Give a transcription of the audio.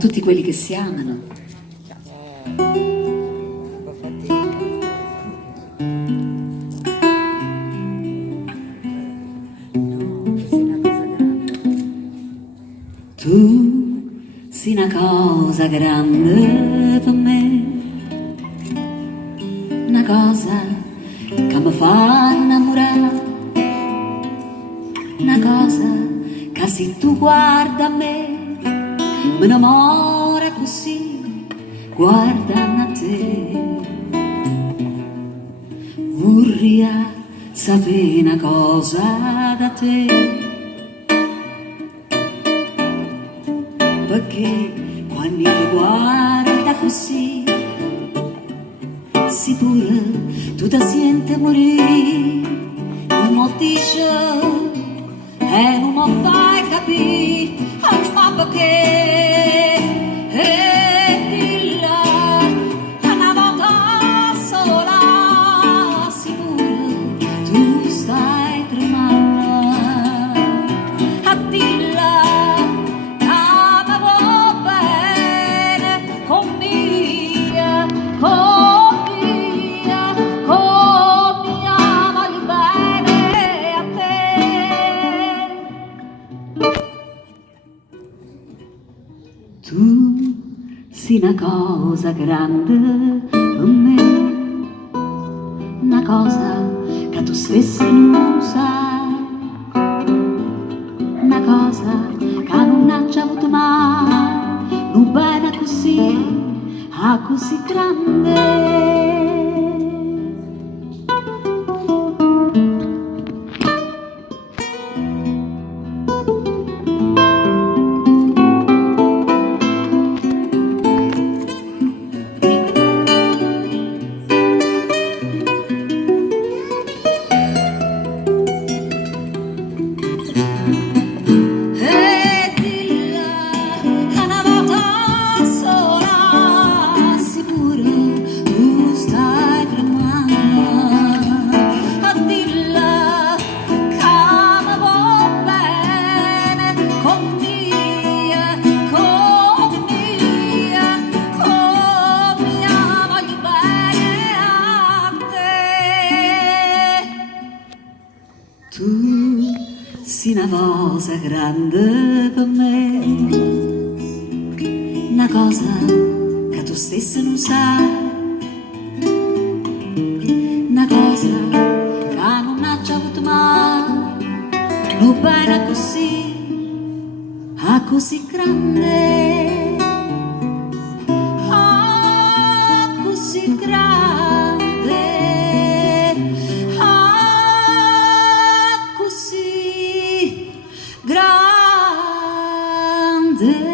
tutti quelli che si amano. Tu sei una cosa grande per me, una cosa che mi fa innamorare, una cosa che se tu guarda a me mi innamora così, guardando a te. Vorrei sapere una cosa da te, perché quando ti guarda così, si pure tu ti senti morire, non mi dice e non mi fai capire, ma perché? Dilla una volta sola, si pure tu stai tremando, dilla tu sei una cosa grande per me, una cosa che tu stessa non sai, una cosa che non hai già avuto mai, non bene così, così grande. Tu sei una cosa grande per me, una cosa che tu stessa non sai, una cosa che non hai già avuto mai, non bene così, così grande, così grande. Grande.